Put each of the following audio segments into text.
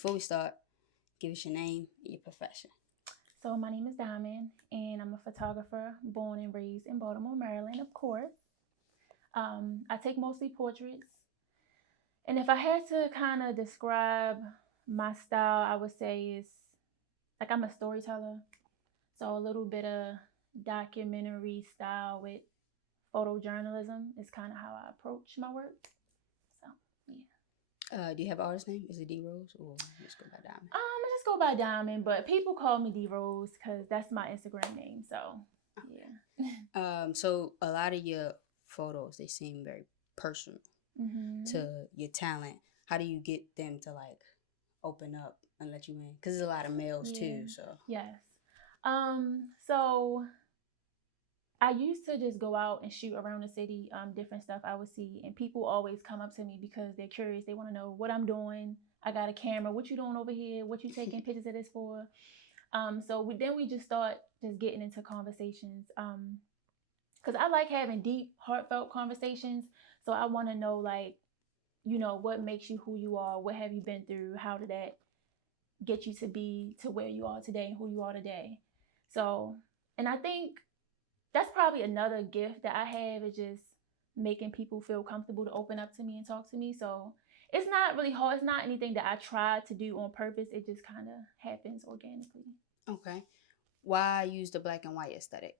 before we start, give us your name and your profession. So my name is Diamond, and I'm a photographer born and raised in Baltimore, Maryland, of course. I take mostly portraits, and if I had to kind of describe my style, I would say it's like I'm a storyteller. So a little bit of documentary style with photojournalism is kind of how I approach my work. So yeah. Do you have an artist name? Is it D Rose or just go by Diamond? I just go by Diamond, but people call me D Rose because that's my Instagram name. So yeah. So a lot of your photos they seem very personal Mm-hmm. to your talent. How do you get them to like open up and let you in? Because there's a lot of males Yeah. too. So Yes. So I used to just go out and shoot around the city, different stuff I would see, and people always come up to me because they're curious. They want to know what I'm doing. I got a camera. What you doing over here? What you taking pictures of this for? Then we just start just getting into conversations. Because I like having deep, heartfelt conversations. So I want to know, like, what makes you who you are? What have you been through? How did that get you to be to where you are today and who you are today? So, and I think that's probably another gift that I have is just making people feel comfortable to open up to me and talk to me. So it's not really hard. It's not anything that I try to do on purpose. It just kind of happens organically. okay, why use the black and white aesthetic?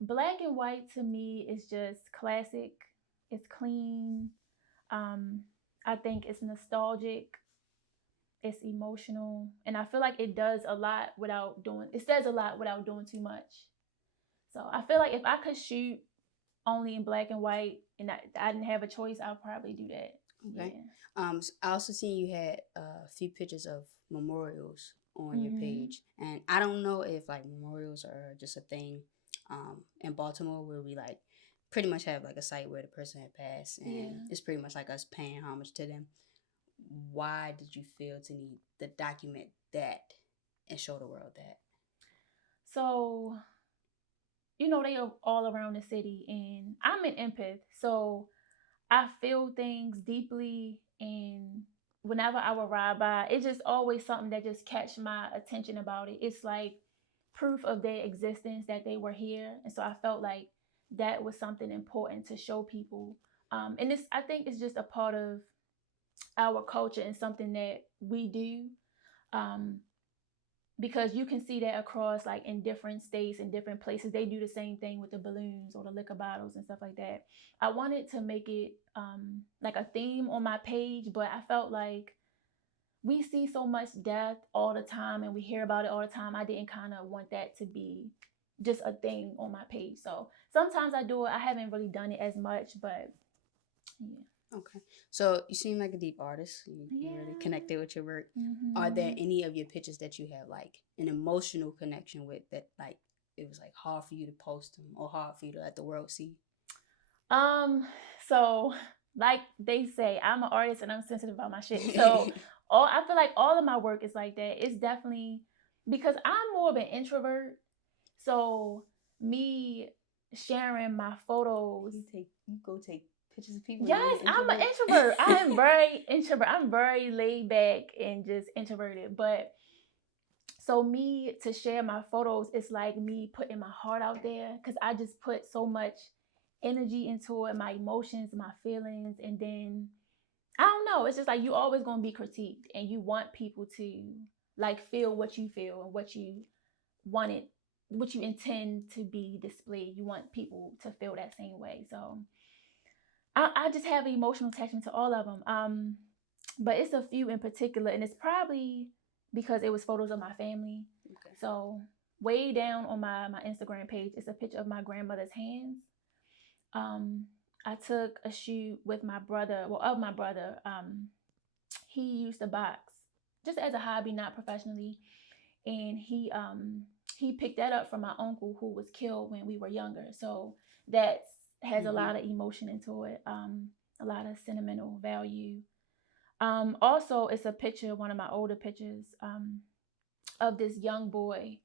Black and white to me is just classic. It's clean. Um, I think it's nostalgic. It's emotional, and I feel like it does a lot without doing. It says a lot without doing too much. So I feel like if I could shoot only in black and white and I didn't have a choice, I'll probably do that. Okay. Yeah. I also seen you had a few pictures of memorials on your Mm-hmm. page, and I don't know if like memorials are just a thing in Baltimore where we like pretty much have like a site where the person had passed, and Yeah. it's pretty much like us paying homage to them. Why did you feel to need to document that and show the world that? So, they are all around the city, and I'm an empath. So I feel things deeply, and whenever I would ride by, it's just always something that just catch my attention about it. It's like proof of their existence that they were here, and so I felt like that was something important to show people. And this, I think, is just a part of our culture and something that we do. Um, because you can see that across like in different states and different places they do the same thing with the balloons or the liquor bottles and stuff like that. I wanted to make it like a theme on my page, but I felt like we see so much death all the time and we hear about it all the time. I didn't kind of want that to be just a thing on my page. So sometimes I do it. I haven't really done it as much, but yeah. Okay. So you seem like a deep artist. You really Yeah. connected with your work. Are there Hmm. any of your pictures that you have like an emotional connection with that like it was like hard for you to post them or hard for you to let the world see? Um, so like they say, I'm an artist and I'm sensitive about my shit. So all I feel like all of my work is like that. It's definitely because I'm more of an introvert. So me sharing my photos. You go take pictures of people and Yes, you're an I'm an introvert. introvert. I am very introvert. I'm very laid back and just introverted. But so me to share my photos, it's like me putting my heart out there because I just put so much energy into it, my emotions, my feelings, and then I don't know. It's just like you always gonna be critiqued, and you want people to like feel what you feel and what you wanted, what you intend to be displayed. You want people to feel that same way. So I just have an emotional attachment to all of them. But it's a few in particular, and it's probably because it was photos of my family. Okay. So way down on my Instagram page, it's a picture of my grandmother's hands. Um, I took a shoot with my brother, well, of my brother. He used to box just as a hobby, not professionally, and he picked that up from my uncle who was killed when we were younger. So that has a Mm-hmm. lot of emotion into it, a lot of sentimental value. Also, it's a picture, one of my older pictures, of this young boy.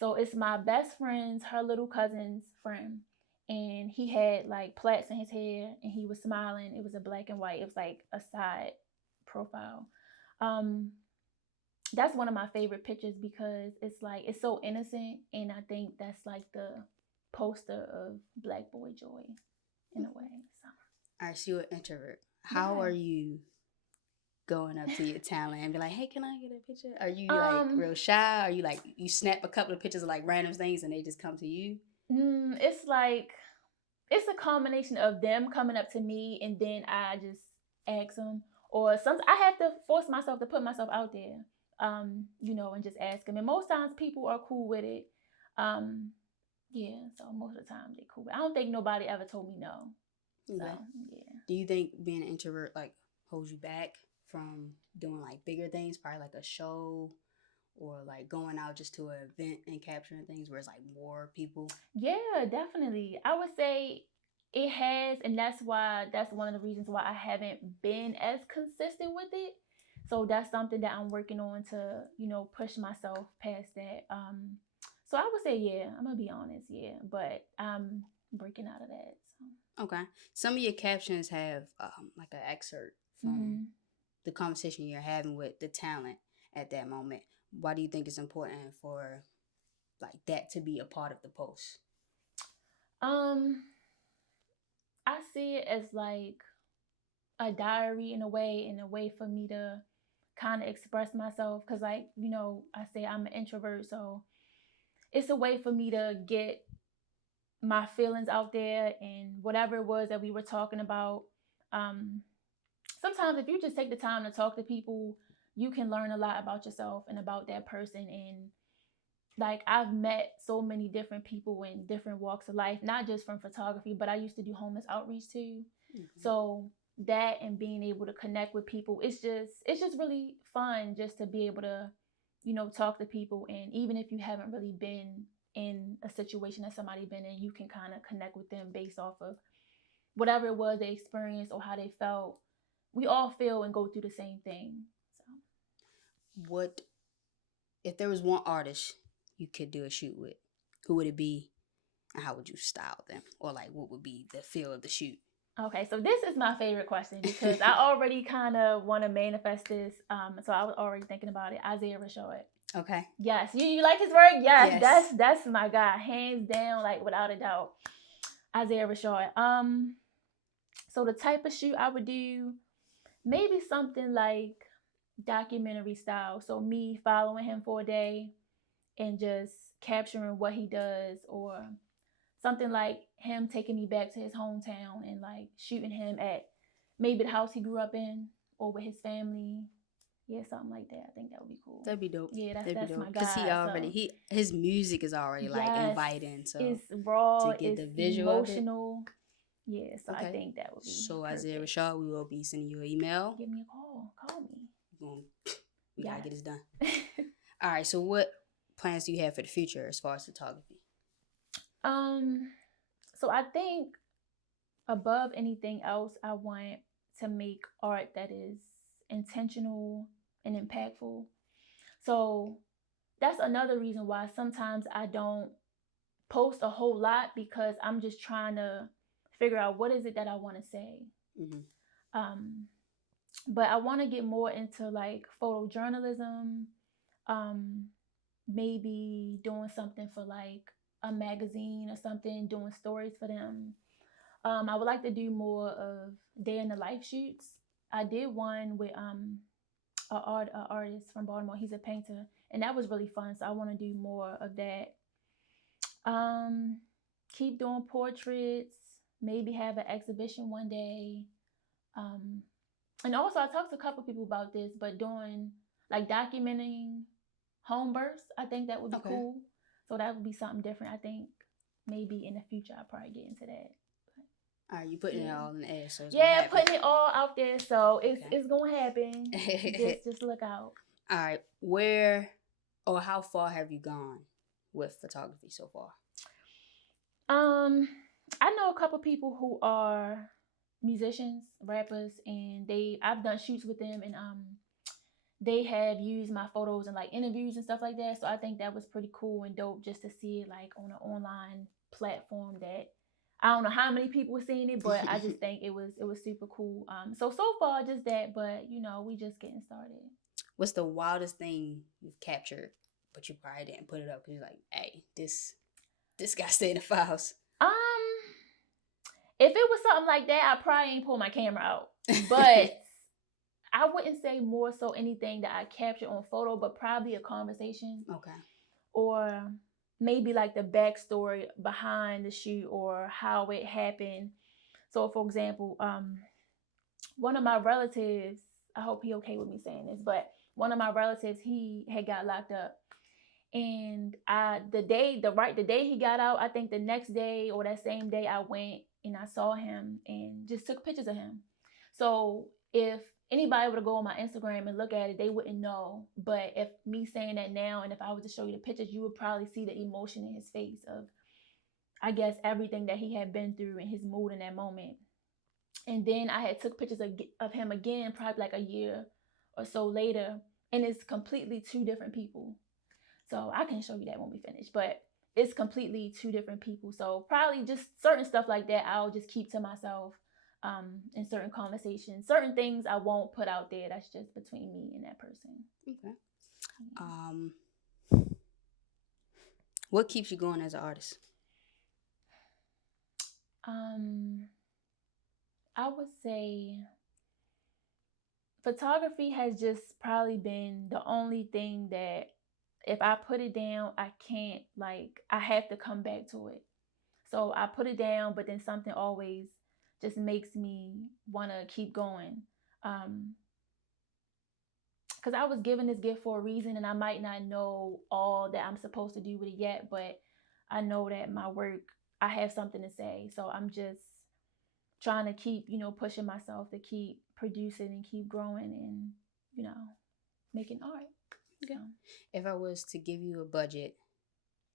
So it's my best friend's, her little cousin's friend. And he had like plaits in his hair and he was smiling. It was a black and white, it was like a side profile. Um, that's one of my favorite pictures because it's like it's so innocent, and I think that's like the poster of Black boy joy in a way. So All right, so you're an introvert. How are yes. you going up to your talent and be like, hey, can I get a picture? Are you like Um, real shy? Are you like, you snap a couple of pictures of like random things and they just come to you? it's like it's a combination of them coming up to me and then I just ask them, or some I have to force myself to put myself out there, and just ask them. And most times people are cool with it. Um, yeah, so most of the time they're cool. I don't think nobody ever told me no. So Okay. yeah. Do you think being an introvert like holds you back from doing like bigger things, probably like a show or like going out just to an event and capturing things where it's like more people? Yeah, definitely. I would say it has, and that's one of the reasons why I haven't been as consistent with it. So that's something that I'm working on to, push myself past that. So I would say, yeah, I'm gonna be honest, yeah, but I'm breaking out of that. Okay. Some of your captions have like an excerpt So. from the conversation you're having with the talent at that moment. Why do you think it's important for like that to be a part of the post? Um, I see it as like a diary in a way for me to kind of express myself, because like I say I'm an introvert, so it's a way for me to get my feelings out there and whatever it was that we were talking about. um Sometimes if you just take the time to talk to people, you can learn a lot about yourself and about that person. And like I've met so many different people in different walks of life, not just from photography, but I used to do homeless outreach too. Mm-hmm. So that and being able to connect with people, it's just really fun just to be able to, talk to people. And even if you haven't really been in a situation that somebody been in, you can kind of connect with them based off of whatever it was they experienced or how they felt. We all feel and go through the same thing. So What if there was one artist you could do a shoot with? Who would it be, and how would you style them, or like what would be the feel of the shoot? okay, so this is my favorite question because I already kind of want to manifest this. So I was already thinking about it. Isaiah Rashad. Okay. Yes, you like his work? Yes, Yes. that's my guy, hands down, like without a doubt. Isaiah Rashad. So the type of shoot I would do, maybe something like documentary style. So me following him for a day and just capturing what he does, or something like him taking me back to his hometown and like shooting him at maybe the house he grew up in or with his family. Yeah, something like that. I think that would be cool. That'd be dope. Yeah, that's That'd be that's my dope. Cause he guy. already So his music is already like yes, inviting. So it's raw, to get it's the visual of it. emotional. Yeah, so I Okay. think that would be So Isaiah perfect. Rashad, we will be sending you an email. Give me a call. Call me. We gotta get this done. Yes. All right. So what plans do you have for the future as far as photography? um, so I think above anything else, I want to make art that is intentional and impactful. So that's another reason why sometimes I don't post a whole lot, because I'm just trying to figure out what is it that I want to say. Mm-hmm. Um, but I want to get more into like photojournalism, um, maybe doing something for like a magazine or something, doing stories for them. I would like to do more of day in the life shoots. I did one with a artist from Baltimore. He's a painter, and that was really fun. So I want to do more of that. Um, Keep doing portraits. Maybe have an exhibition one day. Um, and also I talked to a couple people about this, but doing like documenting home births, I think that would be cool. So that would be something different. I think maybe in the future I'll probably get into that. All right, you putting it all in the air, so it's yeah, putting it all out there, so it's gonna happen. Okay. just look out. All right, where or how far have you gone with photography so far? I know a couple people who are musicians, rappers, and I've done shoots with them, and they have used my photos in like interviews and stuff like that. So I think that was pretty cool and dope just to see it like on an online platform that I don't know how many people were seeing it, but I just think it was super cool. So far just that, but we just getting started. What's the wildest thing you've captured, but you probably didn't put it up because you're like, hey, this guy stay in the files. Um, if it was something like that, I probably ain't pull my camera out. But I wouldn't say more so anything that I captured on photo, but probably a conversation. Okay. Or maybe like the backstory behind the shoot or how it happened. So for example, one of my relatives, I hope he okay with me saying this, but one of my relatives, he had got locked up. And the day he got out, I think the next day or that same day I went and I saw him and just took pictures of him. So if anybody were to go on my Instagram and look at it, they wouldn't know. But if me saying that now, and if I was to show you the pictures, you would probably see the emotion in his face of, I guess, everything that he had been through and his mood in that moment. And then I had took pictures of him again, probably like a year or so later, and it's completely two different people. So I can show you that when we finish, but it's completely two different people. So probably just certain stuff like that, I'll just keep to myself. In certain conversations, certain things I won't put out there. That's just between me and that person. Okay. What keeps you going as an artist? I would say photography has just probably been the only thing that if I put it down, I can't, like, I have to come back to it. So I put it down, but then something always just makes me want to keep going. Because I was given this gift for a reason, and I might not know all that I'm supposed to do with it yet, but I know that my work, I have something to say. So I'm just trying to keep, pushing myself to keep producing and keep growing and, making art. Okay. So. If I was to give you a budget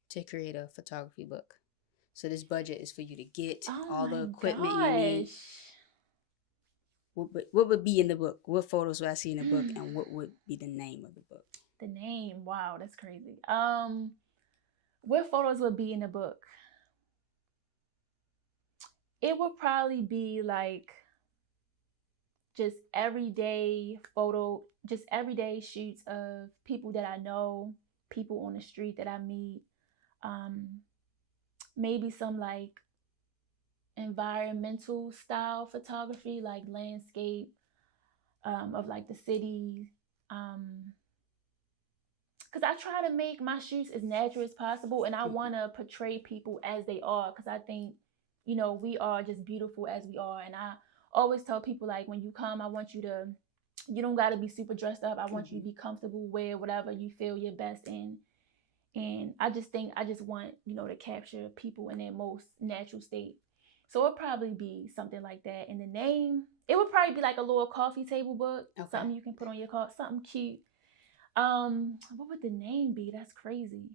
to create a photography book, so this budget is for you to get all the equipment you need. What would be in the book? What photos would I see in the book, and what would be the name of the book? The name? Wow, that's crazy. What photos would be in the book? It would probably be like just everyday shoots of people that I know, people on the street that I meet. Maybe some like environmental style photography, like landscape of like the city. Because I try to make my shoots as natural as possible, and I want to portray people as they are, because I think, we are just beautiful as we are. And I always tell people, like, when you come, I want you don't got to be super dressed up. I want you to be comfortable, wear whatever you feel your best in. And I just want, to capture people in their most natural state. So it'll probably be something like that. And the name, it would probably be like a little coffee table book, something you can put on your car, something cute. What would the name be? That's crazy.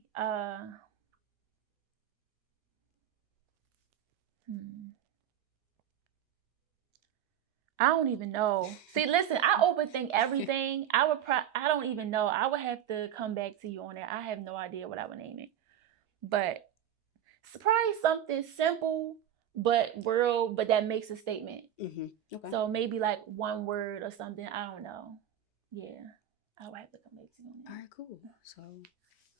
I don't even know. See, listen, I overthink everything. I don't even know. I would have to come back to you on that. I have no idea what I would name it. But it's probably something simple, but that makes a statement. Okay. So maybe like one word or something. I don't know. Yeah. I would have to come back to you on that. All right, cool. So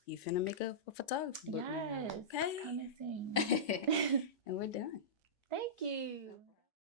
you finna make a photography book now. Yes. Okay. Come and sing. And we're done. Thank you.